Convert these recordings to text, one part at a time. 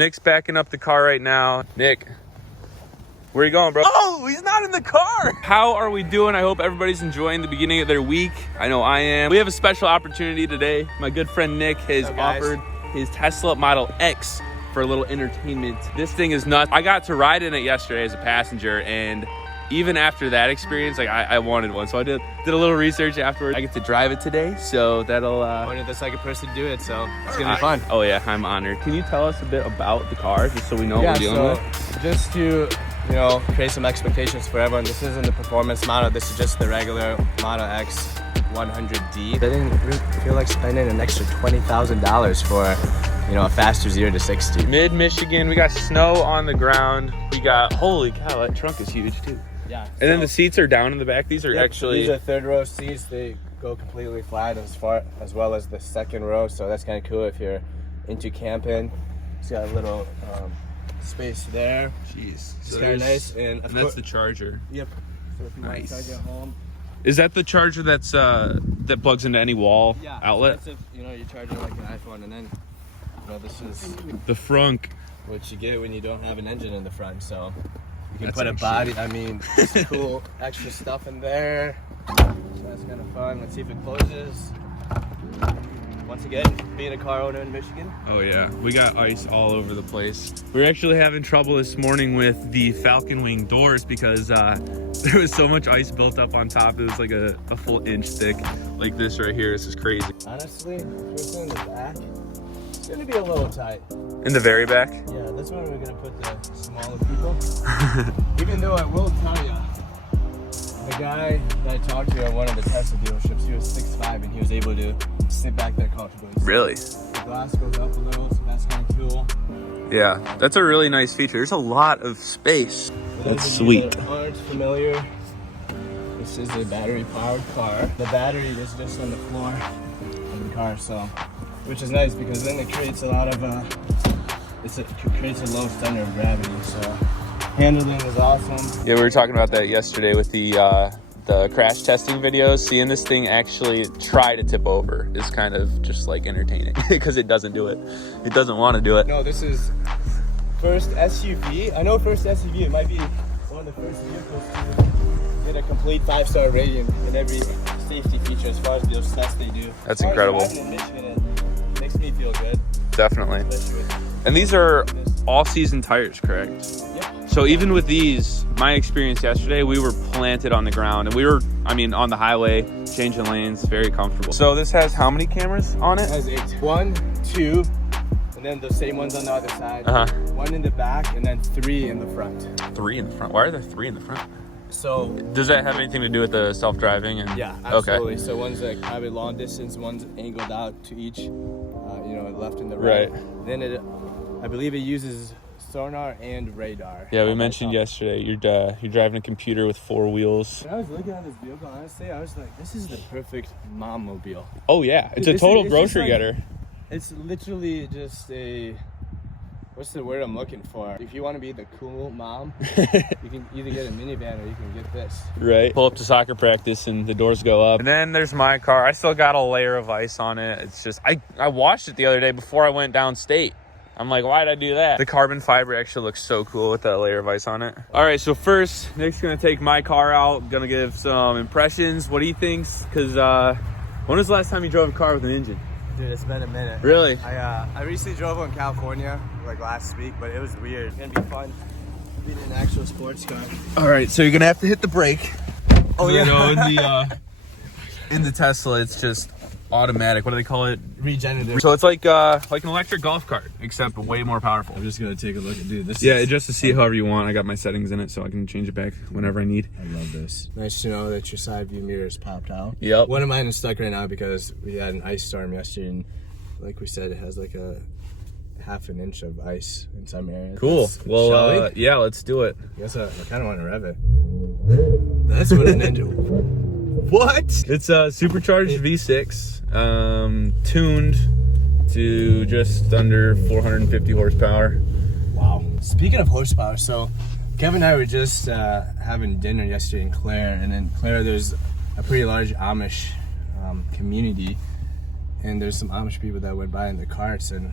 Nick's backing up the car right now. Nick, where are you going, bro? Oh, he's not in the car. How are we doing? I hope everybody's enjoying the beginning of their week. I know I am. We have a special opportunity today. My good friend Nick has offered his Tesla Model X for a little entertainment. This thing is nuts. I got to ride in it yesterday as a passenger, and even after that experience, like I wanted one. So I did a little research afterwards. I get to drive it today, so that'll Pointed the second person to do it, so it's gonna be fun. Oh yeah, I'm honored. Can you tell us a bit about the car, just so we know what we're dealing with? Just to, you know, create some expectations for everyone, this isn't the performance model, this is just the regular Model X 100D. I didn't really feel like spending an extra $20,000 for, you know, a faster 0 to 60. Mid-Michigan, we got snow on the ground. We got, holy cow, that trunk is huge too. Yeah. And then the seats are down in the back. These are actually... These are third row seats. They go completely flat as well as the second row. So that's kind of cool if you're into camping. It's got a little space there. Jeez. It's kind of nice. And that's the charger. Yep. So if you want to charge at home. Is that the charger that's that plugs into any wall outlet? That's if, you know, you're charging like an iPhone, and then, you know, this is the frunk. What you get when you don't have an engine in the front. So you can put a body, I mean, some cool extra stuff in there. So that's kind of fun. Let's see if it closes. Once again, being a car owner in Michigan. Oh yeah, we got ice all over the place. We were actually having trouble this morning with the Falcon Wing doors because there was so much ice built up on top. It was like a full inch thick, like this right here. This is crazy. Honestly, first in the back, it's gonna be a little tight. In the very back? Yeah, that's where we're gonna put the smaller people. Even though I will tell you, the guy that I talked to at one of the Tesla dealerships, he was 6'5" and he was able to sit back there comfortably. So really? the glass goes up a little, so that's kind of cool. Yeah, that's a really nice feature. There's a lot of space. That's sweet. That aren't familiar, this is a battery-powered car. The battery is just on the floor of the car, so which is nice because then it creates a lot of it creates a low center of gravity. So handling is awesome. Yeah, we were talking about that yesterday with the crash testing videos. Seeing this thing actually try to tip over is kind of just like entertaining because it doesn't do it. It doesn't want to do it. No, this is first SUV. I know first SUV, it might be one of the first vehicles to get a complete 5-star rating in every safety feature as far as those tests they do. That's incredible. In Michigan, it makes me feel good. Definitely. And these are all-season tires, correct? Yep. So even with these, my experience yesterday, we were planted on the ground and we were, I mean, on the highway, changing lanes, very comfortable. So this has how many cameras on it? It has 8. 1, 2, and then the same ones on the other side. 1 in the back and then 3 in the front. 3 in the front? Why are there 3 in the front? So does that have anything to do with the self-driving? And yeah, absolutely. Okay. So one's like probably long distance, one's angled out to each, you know, left and the right. Then I believe it uses sonar and radar. Yeah, we mentioned yesterday you're driving a computer with 4 wheels. When I was looking at this vehicle, honestly, I was like, this is the perfect mom mobile. Oh yeah, it's a total grocery getter. It's literally just a, what's the word I'm looking for? If you want to be the cool mom, you can either get a minivan or you can get this. Right. Pull up to soccer practice and the doors go up. And then there's my car. I still got a layer of ice on it. It's just, I washed it the other day before I went downstate. I'm like, why'd I do that? The carbon fiber actually looks so cool with that layer of ice on it. All right, so first, Nick's gonna take my car out. Gonna give some impressions, what he thinks. Cause when was the last time you drove a car with an engine? Dude, it's been a minute. Really? I recently drove one in California, like last week, but it was weird. It's gonna be fun being an actual sports car. All right, so you're gonna have to hit the brake. Oh yeah. You know, in the Tesla, it's just automatic. What do they call it? Regenerative. So it's like an electric golf cart, except way more powerful. I'm just gonna take a look at, dude, this is... just to see however you want. I got my settings in it so I can change it back whenever I need. I love this. Nice to know that your side view mirrors popped out. Yep. One of mine is stuck right now because we had an ice storm yesterday, and like we said, it has like a half an inch of ice in some areas. Cool. Well, yeah, let's do it. I guess I kind of want to rev it. That's what an engine. What? It's a supercharged V6, tuned to just under 450 horsepower. Wow. Speaking of horsepower, so Kevin and I were just having dinner yesterday in Clare, and in Clare there's a pretty large Amish community, and there's some Amish people that went by in the carts, and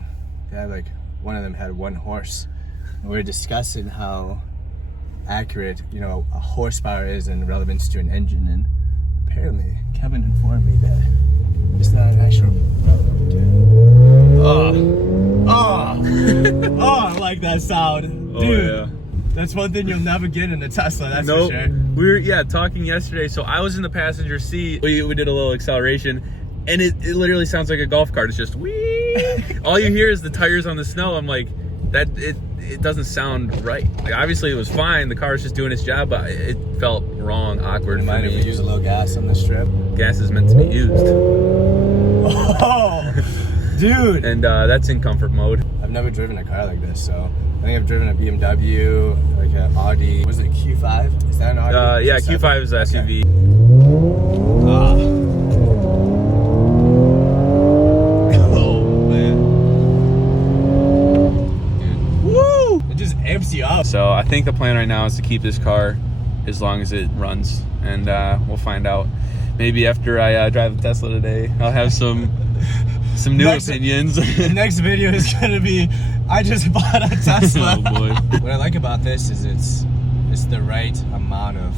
they had like one of them had 1 horse. And we were discussing how accurate, you know, a horsepower is in relevance to an engine, and apparently Kevin informed me that it's not an actual relevant to. I like that sound. Oh, Dude, yeah. that's one thing you'll never get in a Tesla, that's Nope. for sure. We were talking yesterday. So I was in the passenger seat. We did a little acceleration, and it literally sounds like a golf cart. It's just whee. All you hear is the tires on the snow. I'm like, that it doesn't sound right. Like, obviously it was fine. The car was just doing its job, but it felt wrong, awkward for Mind if we me. use a little gas on the strip? Gas is meant to be used, Oh, dude. and that's in comfort mode. I've never driven a car like this, so I think I've driven a BMW, like an Audi. Was it Q5? Is that an Audi? Yeah, Q5 is SUV. Oh man, dude. Woo! It just amps you up. So I think the plan right now is to keep this car as long as it runs, and we'll find out. Maybe after I drive the Tesla today, I'll have some new opinions. The next video is gonna be, I just bought a Tesla. Oh boy. What I like about this is it's the right amount of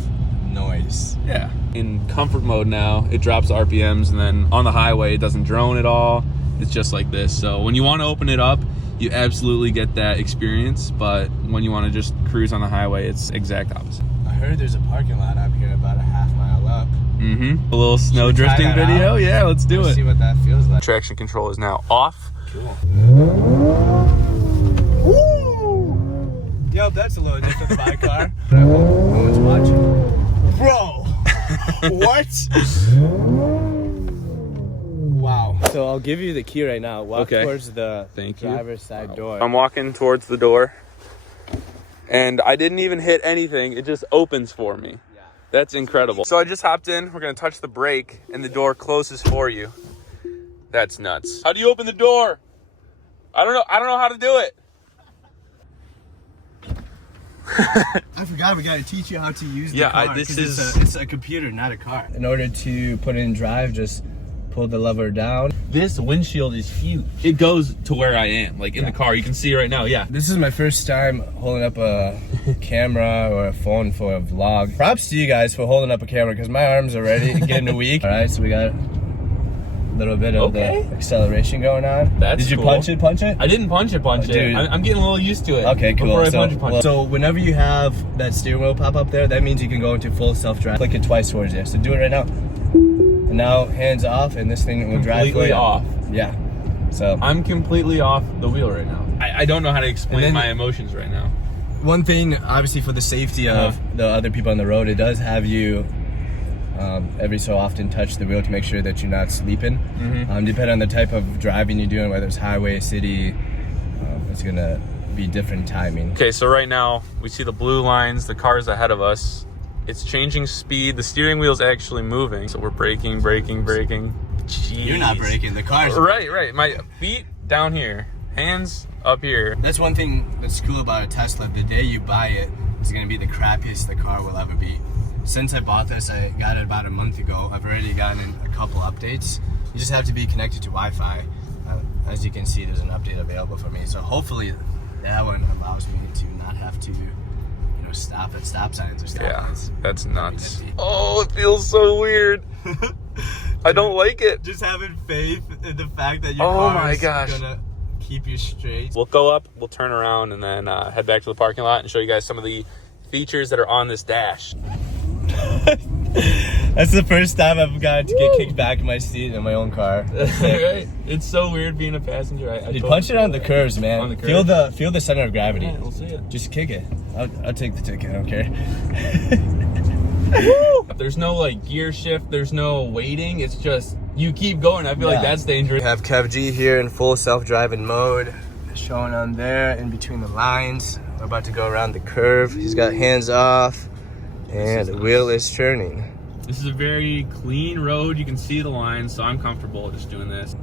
noise. Yeah. In comfort mode now, it drops RPMs, and then on the highway, it doesn't drone at all. It's just like this. So when you want to open it up, you absolutely get that experience. But when you want to just cruise on the highway, it's exact opposite. I heard there's a parking lot up here about a half mile up. Mm-hmm. A little snow Should we try drifting that video. out? Yeah, let's do Let's see it. what that feels like. Traction control is now off. Cool. Woo! Yep, that's a little different than my car. I hope no one's watching. Bro! What? Wow. So I'll give you the key right now. Walk Okay. towards the Thank you. driver's side door. I'm walking towards the door, and I didn't even hit anything. It just opens for me. Yeah. That's incredible. So I just hopped in. We're gonna touch the brake, and the door closes for you. That's nuts. How do you open the door? I don't know how to do it. I forgot we gotta teach you how to use the car. this 'cause is- it's a computer, not a car. In order to put it in drive, just pull the lever down. This windshield is huge. It goes to where I am, like in the car. You can see right now. Yeah. This is my first time holding up a camera or a phone for a vlog. Props to you guys for holding up a camera, because my arms are ready to get in a week. All right, so we got a little bit of the acceleration going on. That's Did you cool. punch it? I didn't punch it. Dude. I'm getting a little used to it. Okay, cool. Before I punch it. So whenever you have that steering wheel pop up there, that means you can go into full self-drive. Click it twice towards you. So do it right now. And now hands off, and this thing will drive for Completely you. off. Yeah. So I'm completely off the wheel right now. I don't know how to explain And then- my emotions right now. one thing, obviously, for the safety of the other people on the road, it does have you every so often touch the wheel to make sure that you're not sleeping. Depending on the type of driving you're doing, whether it's highway, city, it's gonna be different timing. Okay, so right now we see the blue lines, the car's ahead of us. It's changing speed. The steering wheel's actually moving. So we're braking. Jeez. You're not braking, the car's Right. My feet down here, hands up here. That's one thing that's cool about a Tesla. The day you buy it, it's gonna be the crappiest the car will ever be. Since I bought this, I got it about a month ago. I've already gotten a couple updates. You just have to be connected to Wi-Fi. As you can see, there's an update available for me. So hopefully that one allows me to not have to, stop at stop signs or stop lights. That's nuts. Oh, it feels so weird. I don't like it. Just having faith in the fact that your Oh car my is gosh. gonna keep you straight. We'll go up, we'll turn around, and then head back to the parking lot and show you guys some of the features that are on this dash. That's the first time I've gotten to get kicked back in my seat in my own car. Right? It's so weird being a passenger. Dude, punch it on the curves, man. On the curves. Feel the center of gravity. Yeah, we'll see it. Just kick it. I'll take the ticket. I don't care. There's no gear shift. There's no waiting. It's just you keep going. I feel like that's dangerous. We have Kev G here in full self-driving mode, showing on there in between the lines. We're about to go around the curve. He's got hands off, and the wheel is turning. This is a very clean road. You can see the lines, so I'm comfortable just doing this.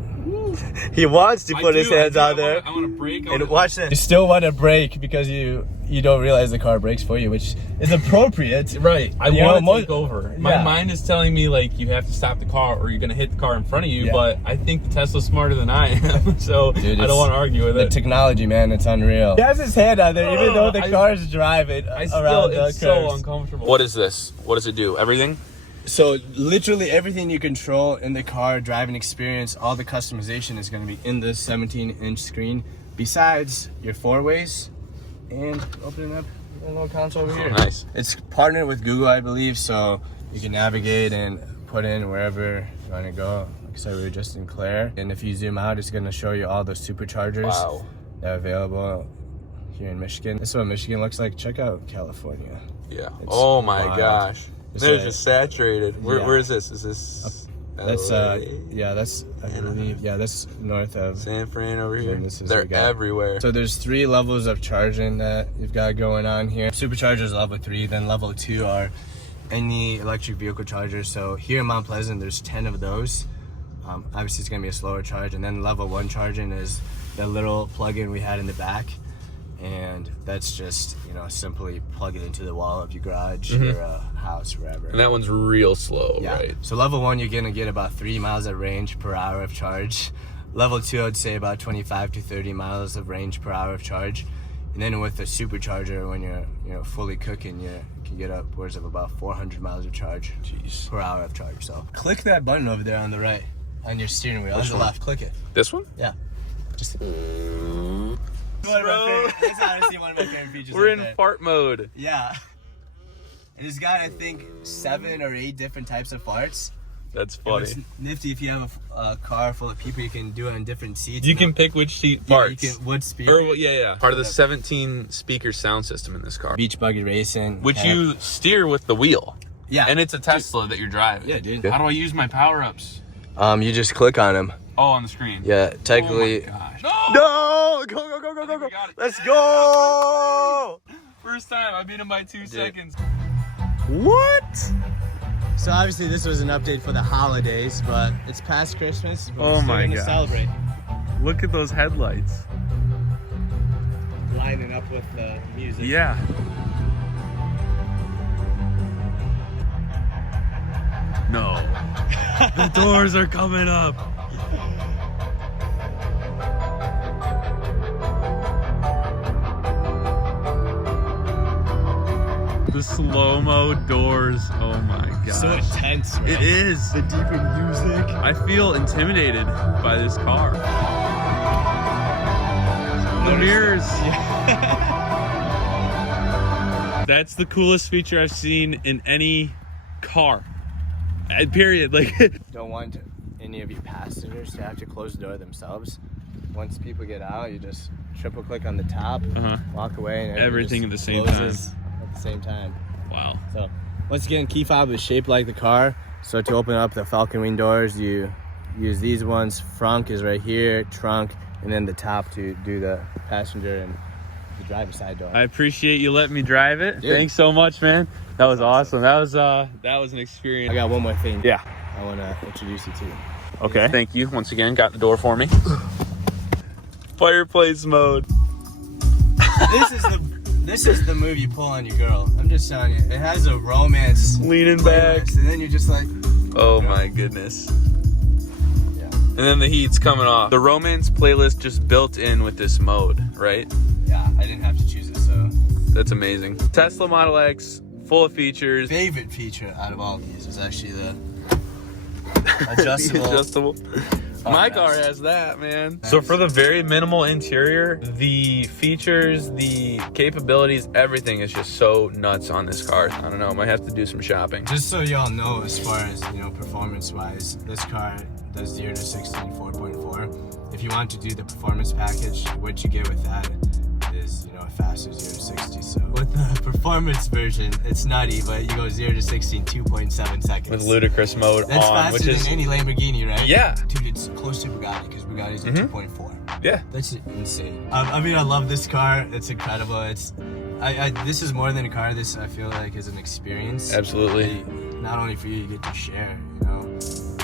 He wants to put his hands out there. I want to brake. And watch this. You still want to brake because you don't realize the car brakes for you, which is appropriate. Right. I want to take over. My Yeah. mind is telling me like you have to stop the car or you're going to hit the car in front of you, Yeah. but I think the Tesla's smarter than I am, so Dude, I don't want to argue with The it. technology, man, it's unreal. He has his hand out there, even though the car is driving around the It's so curves. uncomfortable. What is this? What does it do? Everything? So literally everything you control in the car driving experience, all the customization is going to be in this 17-inch screen. Besides your four ways, and opening up a little console over here. Nice. It's partnered with Google, I believe, so you can navigate and put in wherever you want to go. Like I said, we were just in Claire, and if you zoom out, it's going to show you all those superchargers that are available here in Michigan. This is what Michigan looks like. Check out California. Yeah. It's Oh my wild. gosh. They're just saturated. Where is this? Is this? That's LA? yeah, that's I believe that's north of San Fran over here. And this is They're we got- everywhere. So there's 3 levels of charging that you've got going on here. Superchargers level 3, then level 2 are any electric vehicle chargers. So here in Mount Pleasant, there's 10 of those. Obviously, it's gonna be a slower charge, and then level 1 charging is the little plug-in we had in the back. And that's just, simply plug it into the wall of your garage or house, wherever. And that one's real slow, Yeah. right? So level 1, you're gonna get about 3 miles of range per hour of charge. Level 2, I'd say about 25 to 30 miles of range per hour of charge. And then with the supercharger, when you're fully cooking, you can get upwards of about 400 miles of charge per hour of charge. So click that button over there on the right, on your steering wheel. On the left, click it. This one? Yeah. Just. That's honestly one of my favorite features. We're right in there. fart mode. Yeah. And it's got, I think, 7 or 8 different types of farts. That's And funny. what's nifty, if you have a car full of people, you can do it on different seats. You can pick which seat farts. You can, what speaker. Or, yeah. Part of the 17 speaker sound system in this car. Beach buggy racing. Which you steer with the wheel. Yeah. And it's a Tesla that you're driving. Yeah, dude. How do I use my power-ups? You just click on them. Oh, on the screen. Yeah, technically. Oh my gosh. No! Go! We got it. Let's go! First time, I beat him by 2 seconds. What? So obviously this was an update for the holidays, but it's past Christmas. But Oh we're still my gonna gosh. celebrate. Look at those headlights. Lining up with the music. Yeah. No. The doors are coming up. The slow-mo doors. Oh my god. So intense, right? It is. The deeper music. I feel intimidated by this car. The mirrors. That's the coolest feature I've seen in any car. Period. Like. Don't want any of your passengers to have to close the door themselves. Once people get out, you just triple click on the top, walk away, and Everything at the same closes at the same time. Wow. So once again, key fob is shaped like the car. So to open up the Falcon Wing doors, you use these ones. Frunk is right here, trunk, and then the top to do the passenger and the driver's side door. I appreciate you letting me drive it. Dude. Thanks so much, man. That was awesome. That was an experience. I got one more thing. Yeah. I want to introduce you to. Okay. Thank you once again. Got the door for me. Fireplace mode. This is the move you pull on your girl. I'm just telling you. It has a romance. Leaning back. playlist, and then you're just like. Oh my goodness. Yeah. And then the heat's coming off. The romance playlist just built in with this mode, right? Yeah, I didn't have to choose it, so. That's amazing. Tesla Model X, full of features. Favorite feature out of all these is actually the adjustable. Adjustable. My car has that, man. So for the very minimal interior, the features, the capabilities, everything is just so nuts on this car. I don't know, I might have to do some shopping. Just so y'all know, as far as performance-wise, this car does 0 to 60 in 4.4. If you want to do the performance package, what you get with that is a faster 0 to 60. So with the performance version, it's nutty, but you go 0 to 60 in 2.7 seconds. With ludicrous mode That's on, faster which is than any Lamborghini, right? Yeah. Dude, it's close to Bugatti because Bugatti's at 2.4. Yeah. That's insane. I mean, I love this car. It's incredible. This is more than a car. This, I feel like, is an experience. Absolutely. not only for you, you get to share, you know.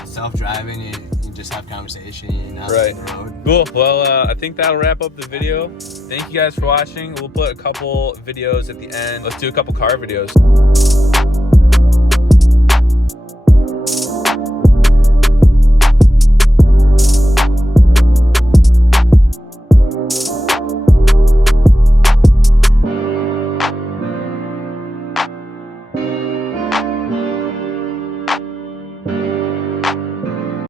Self-driving, you just have conversation, you're not Right. on the road. Cool. Well, I think that'll wrap up the video. Thank you guys for watching. We'll put a couple videos at the end. Let's do a couple car videos.